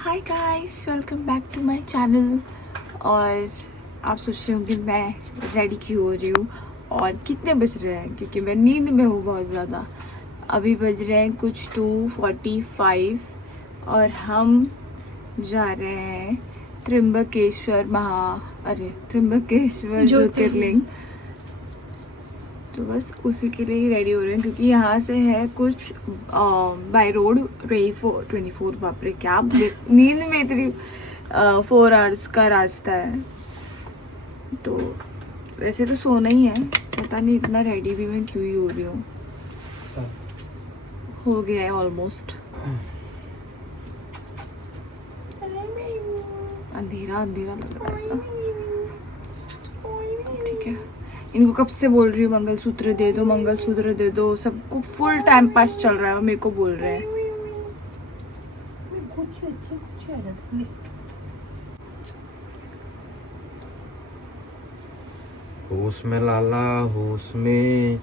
Hi guys, welcome back to my channel. और आप सोच रहे होंगे मैं रेडी क्यों हो रही हूँ और कितने बज रहे हैं, क्योंकि मैं नींद में हूँ बहुत ज़्यादा। अभी बज रहे हैं कुछ 2:45 और हम जा रहे हैं त्र्यंबकेश्वर ज्योतिर्लिंग। तो बस उसी के लिए ही रेडी हो रहे हैं, क्योंकि यहाँ से है कुछ बाय रोड 24 बाप रे क्या नींद में इतनी 4 आवर्स का रास्ता है। तो वैसे तो सोना ही है, पता नहीं इतना रेडी भी मैं क्यों ही हो रही हूँ। हो गया है ऑलमोस्ट। अंधेरा अंधेरा लग रहा है। ठीक है, इनको कब से बोल रही हूँ मंगलसूत्र दे दो, सबको फुल टाइम पास चल रहा है और मेरे को बोल रहे हैं। होश में लाला, होश में।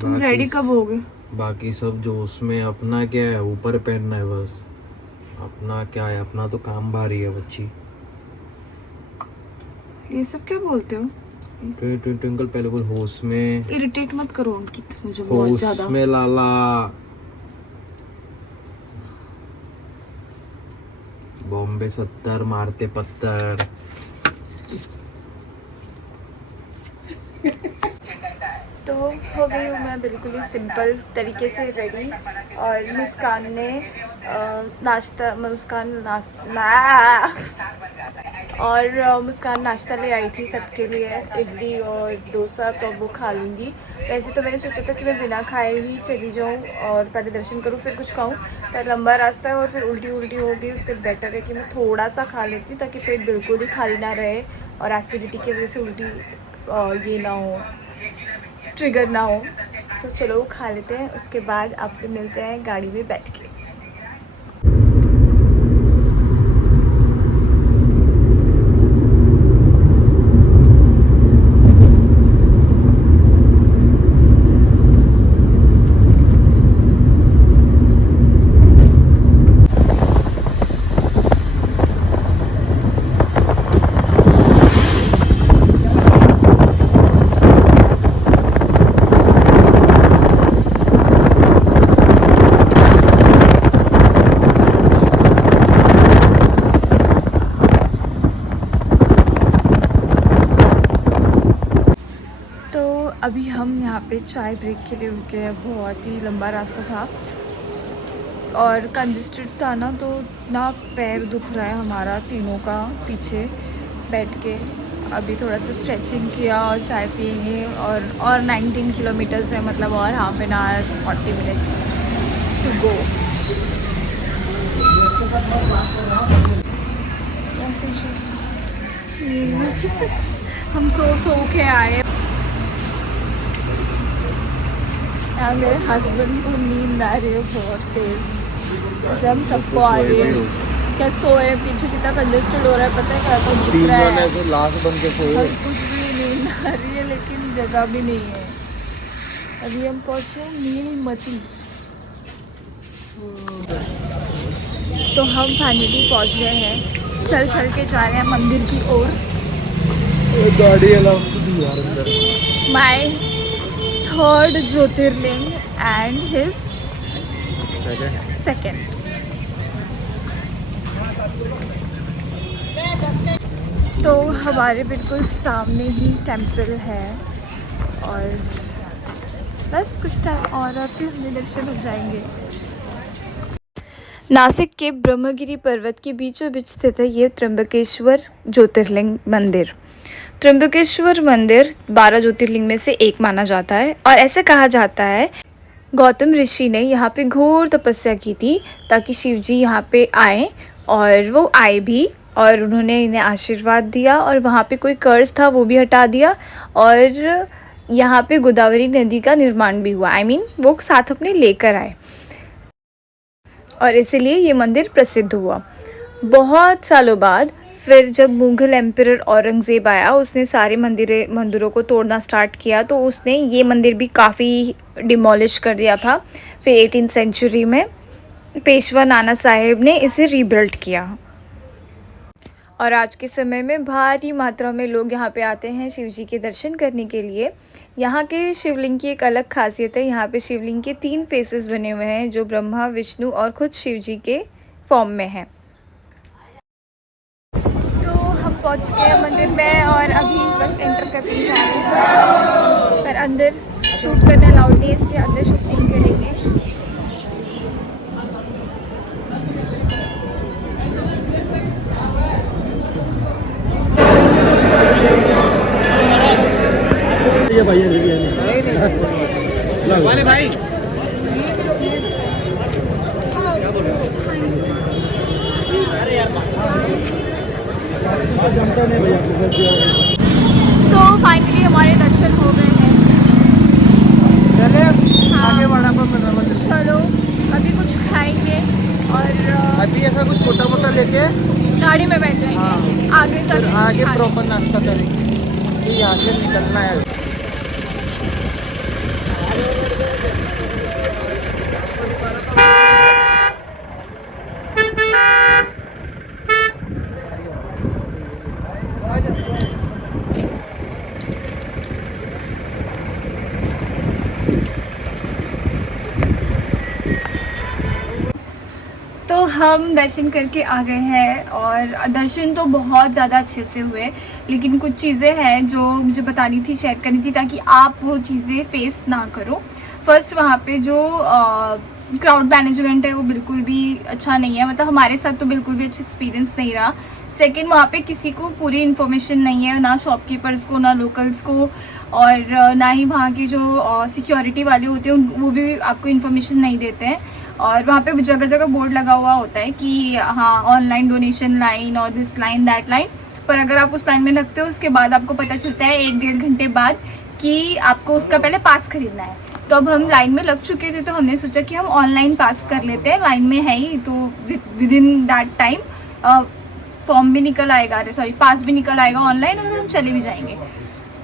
तुम रेडी कब होगे? बाकी सब जोश में। अपना क्या है, ऊपर पहनना है बस। अपना क्या है, अपना तो काम भारी है बच्ची। ये सब क्या बोलते हो? ट्विंकल पहले बोल होश में। इरिटेट मत करो अंकित, मुझे बहुत ज्यादा। होश में लाला। बॉम्बे 70 मारते पत्थर। तो हो गई हूँ मैं बिल्कुल ही सिंपल तरीके से रेडी। और मुस्कान ने मुस्कान नाश्ता ले आई थी सबके लिए, इडली और डोसा, तो वो खा लूँगी। वैसे तो मैंने सोचा था कि मैं बिना खाए ही चली जाऊँ और पहले दर्शन करूँ फिर कुछ खाऊँ, पर लंबा रास्ता है और फिर उल्टी होगी। उससे बेटर है कि मैं थोड़ा सा खा लेती हूँ, ताकि पेट बिल्कुल ही खाली ना रहे और एसिडिटी की वजह से उल्टी ये ना हो, ट्रिगर ना हो। तो चलो वो खा लेते हैं, उसके बाद आपसे मिलते हैं गाड़ी में बैठ के। अभी हम यहाँ पे चाय ब्रेक के लिए रुके हैं। बहुत ही लंबा रास्ता था और कंजेस्टेड था ना, तो ना पैर दुख रहा है हमारा तीनों का पीछे बैठ के। अभी थोड़ा सा स्ट्रेचिंग किया और चाय पियेंगे। और 19 किलोमीटर्स है, मतलब और half an hour 40 minutes to go. हम सो के आए। मेरे हस्बैंड को नींद आ रही है बहुत तेज, जैसे हम सबको आ रही है। क्या सोए, पीछे कितना कंजेस्टेड हो रहा है पता है, क्या तो दिख रहा है तो लाश बन के सोए। कुछ भी नींद आ रही है, लेकिन जगह भी नहीं है। अभी हम पहुँचे नीलमती। तो हम फाइनली पहुँच गए हैं, चल के जा रहे हैं मंदिर की ओर। गाड़ी my third Jyotirlinga and his second. तो हमारे बिल्कुल सामने ही टेंपल है और बस कुछ टाइम और फिर हमें दर्शन हो जाएंगे। नासिक के ब्रह्मगिरी पर्वत के बीचों बीच स्थित है ये त्र्यंबकेश्वर ज्योतिर्लिंग मंदिर। त्र्यंबकेश्वर मंदिर 12 ज्योतिर्लिंग में से एक माना जाता है और ऐसे कहा जाता है गौतम ऋषि ने यहाँ पे घोर तपस्या की थी ताकि शिव जी यहाँ पे आए, और वो आए भी और उन्होंने इन्हें आशीर्वाद दिया और वहाँ पे कोई कर्ज था वो भी हटा दिया और यहाँ पे गोदावरी नदी का निर्माण भी हुआ। वो साथ अपने लेकर आए और इसीलिए ये मंदिर प्रसिद्ध हुआ। बहुत सालों बाद फिर जब मुगल एम्परर औरंगज़ेब आया, उसने सारे मंदिरों को तोड़ना स्टार्ट किया, तो उसने ये मंदिर भी काफ़ी डिमोलिश कर दिया था फिर 18th सेंचुरी में। पेशवा नाना साहेब ने इसे रीबिल्ड किया। और आज के समय में भारी मात्रा में लोग यहाँ पे आते हैं शिव जी के दर्शन करने के लिए। यहाँ के शिवलिंग की एक अलग खासियत है, यहाँ पे शिवलिंग के 3 फेसेस बने हुए हैं जो ब्रह्मा, विष्णु और खुद शिव जी के फॉर्म में हैं। तो हम पहुँच चुके हैं मंदिर में और अभी बस एंटर करके जा रहे हैं, पर अंदर शूट करना अलाउड नहीं है, इसलिए अंदर शूट नहीं करेंगे। ये भैया वाले भाई जमता नहीं भैया। तो फाइनली हमारे दर्शन हो गए हैं। आगे बढ़ा पर चलो अभी कुछ खाएंगे और अभी ऐसा कुछ छोटा मोटा लेके गाड़ी में बैठ जाएंगे। हाँ। आगे चल आगे प्रॉपर नाश्ता करेंगे, यहाँ से निकलना है। तो हम दर्शन करके आ गए हैं और दर्शन तो बहुत ज़्यादा अच्छे से हुए, लेकिन कुछ चीज़ें हैं जो मुझे बतानी थी, शेयर करनी थी, ताकि आप वो चीज़ें फेस ना करो। फर्स्ट, वहाँ पे जो क्राउड मैनेजमेंट है वो बिल्कुल भी अच्छा नहीं है, मतलब हमारे साथ तो बिल्कुल भी अच्छा एक्सपीरियंस नहीं रहा। सेकंड, वहाँ पे किसी को पूरी इन्फॉर्मेशन नहीं है, ना शॉपकीपर्स को, ना लोकल्स को, और ना ही वहाँ के जो सिक्योरिटी वाले होते हैं वो भी आपको इन्फॉर्मेशन नहीं देते हैं। और वहाँ पे जगह जगह बोर्ड लगा हुआ होता है कि हाँ ऑनलाइन डोनेशन लाइन और दिस लाइन दैट लाइन, पर अगर आप उस लाइन में लगते हो उसके बाद आपको पता चलता है 1-1.5 घंटे बाद कि आपको उसका पहले पास खरीदना है। तो अब हम लाइन में लग चुके थे तो हमने सोचा कि हम ऑनलाइन पास कर लेते हैं, लाइन में है ही तो with in that time form भी निकल आएगा, सॉरी पास भी निकल आएगा ऑनलाइन और हम चले भी जाएंगे।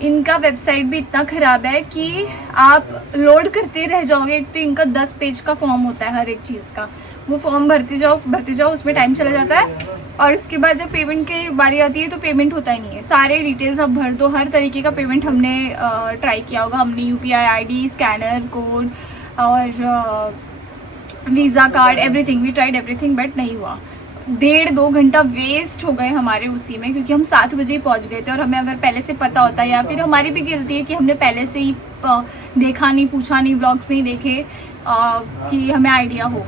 इनका वेबसाइट भी इतना ख़राब है कि आप लोड करते रह जाओगे। एक तो इनका 10 पेज का फॉर्म होता है हर एक चीज़ का, वो फॉर्म भरते जाओ उसमें टाइम चला जाता है। और इसके बाद जब पेमेंट की बारी आती है तो पेमेंट होता ही नहीं है। सारे डिटेल्स आप भर दो, हर तरीके का पेमेंट हमने ट्राई किया होगा, हमने UPI ID, स्कैनर कोड और Visa card, everything, we tried everything, but नहीं हुआ। 1.5-2 घंटा वेस्ट हो गए हमारे उसी में, क्योंकि हम 7 बजे ही पहुंच गए थे और हमें अगर पहले से पता होता, या फिर हमारी भी गलती है कि हमने पहले से ही देखा नहीं, पूछा नहीं, ब्लॉग्स नहीं देखे कि हमें आइडिया हो।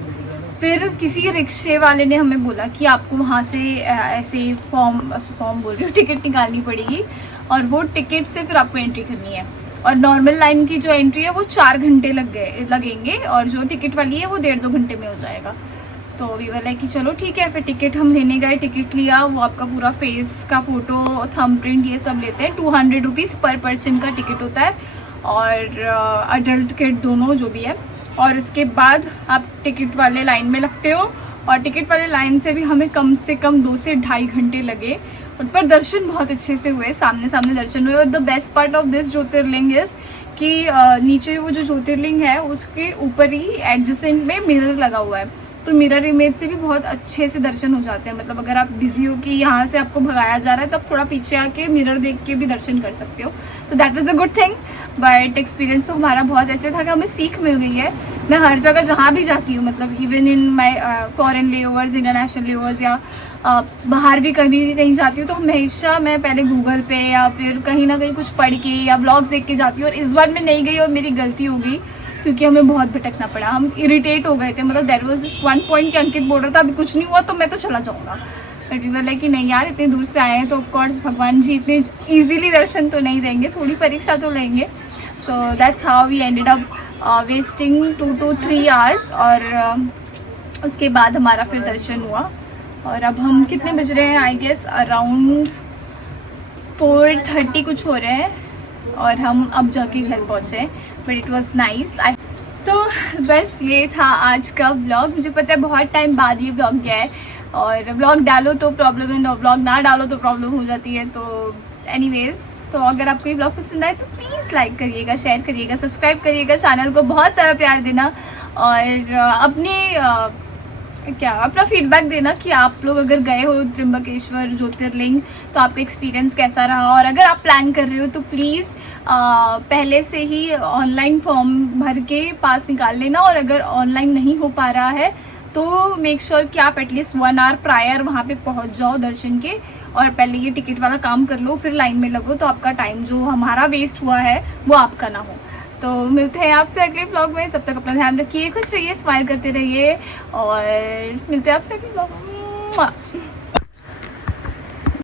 फिर किसी रिक्शे वाले ने हमें बोला कि आपको वहाँ से ऐसे फॉर्म बोल रही हूँ, टिकट निकालनी पड़ेगी और वो टिकट से फिर आपको एंट्री करनी है। और नॉर्मल लाइन की जो एंट्री है वो 4 घंटे लगेंगे और जो टिकट वाली है वो 1.5-2 घंटे में हो जाएगा। तो वी वाला कि चलो ठीक है। फिर टिकट हम लेने गए, टिकट लिया, वो आपका पूरा फेस का फ़ोटो, थंब प्रिंट, ये सब लेते हैं। 200 रुपीज़ पर पर्सन का टिकट होता है और अडल्ट किड दोनों जो भी है। और उसके बाद आप टिकट वाले लाइन में लगते हो और टिकट वाले लाइन से भी हमें कम से कम 2 से 2.5 घंटे लगे, पर दर्शन बहुत अच्छे से हुए, सामने सामने दर्शन हुए। और the best part of this Jyotirlinga is कि नीचे वो जो ज्योतिर्लिंग है उसके ऊपर ही एडजेसेंट में मिरर लगा हुआ है, तो मिरर इमेज से भी बहुत अच्छे से दर्शन हो जाते हैं। मतलब अगर आप बिजी हो कि यहाँ से आपको भगाया जा रहा है, तब थोड़ा पीछे आके मिरर देख के भी दर्शन कर सकते हो। तो that was a good thing, but experience तो हमारा बहुत ऐसे था कि हमें सीख मिल गई है। मैं हर जगह जहाँ भी जाती हूँ, मतलब even in my foreign layovers, international layovers, या बाहर भी कहीं जाती हूँ, तो हमेशा मैं पहले गूगल पे या फिर कहीं ना कहीं कुछ पढ़ के या ब्लॉग्स देख के जाती हूँ। और इस बार मैं नहीं गई और मेरी गलती हो गई, क्योंकि हमें बहुत भटकना पड़ा, हम इरिटेट हो गए थे। मतलब there was this one point कि अंकित बोल रहा था अभी कुछ नहीं हुआ तो मैं तो चला जाऊँगा, बट वी वर लाइक कि नहीं यार, इतनी दूर से आए हैं तो ऑफकोर्स भगवान जी इतने ईजिली दर्शन तो नहीं देंगे, थोड़ी परीक्षा तो लेंगे। So that's how we ended up wasting 2 to 3 hours. और उसके बाद हमारा फिर दर्शन हुआ। और अब हम कितने बज रहे हैं, आई गेस अराउंड 4:30 कुछ हो रहे हैं और हम अब जाके घर पहुँचे, बट इट वॉज नाइस। तो बस ये था आज का व्लॉग। मुझे पता है बहुत टाइम बाद ये व्लॉग गया है, और व्लॉग डालो तो प्रॉब्लम है, व्लॉग ना डालो तो प्रॉब्लम हो जाती है। तो एनीवेज, तो अगर आपको ये व्लॉग पसंद आए तो प्लीज़ लाइक करिएगा, शेयर करिएगा, सब्सक्राइब करिएगा, चैनल को बहुत सारा प्यार देना। और अपने क्या अपना फीडबैक देना कि आप लोग अगर गए हो त्र्यंबकेश्वर ज्योतिर्लिंग तो आपका एक्सपीरियंस कैसा रहा, और अगर आप प्लान कर रहे हो तो प्लीज़ पहले से ही ऑनलाइन फॉर्म भर के पास निकाल लेना, और अगर ऑनलाइन नहीं हो पा रहा है तो मेक श्योर कि आप एटलीस्ट 1 आवर प्रायर वहाँ पे पहुँच जाओ दर्शन के, और पहले ये टिकट वाला काम कर लो, फिर लाइन में लगो, तो आपका टाइम जो हमारा वेस्ट हुआ है वो आपका ना हो। तो मिलते हैं आपसे अगले ब्लॉग में, तब तक अपना ध्यान रखिए, खुश रहिए, स्माइल करते रहिए, और मिलते हैं आपसे अगले ब्लॉग में।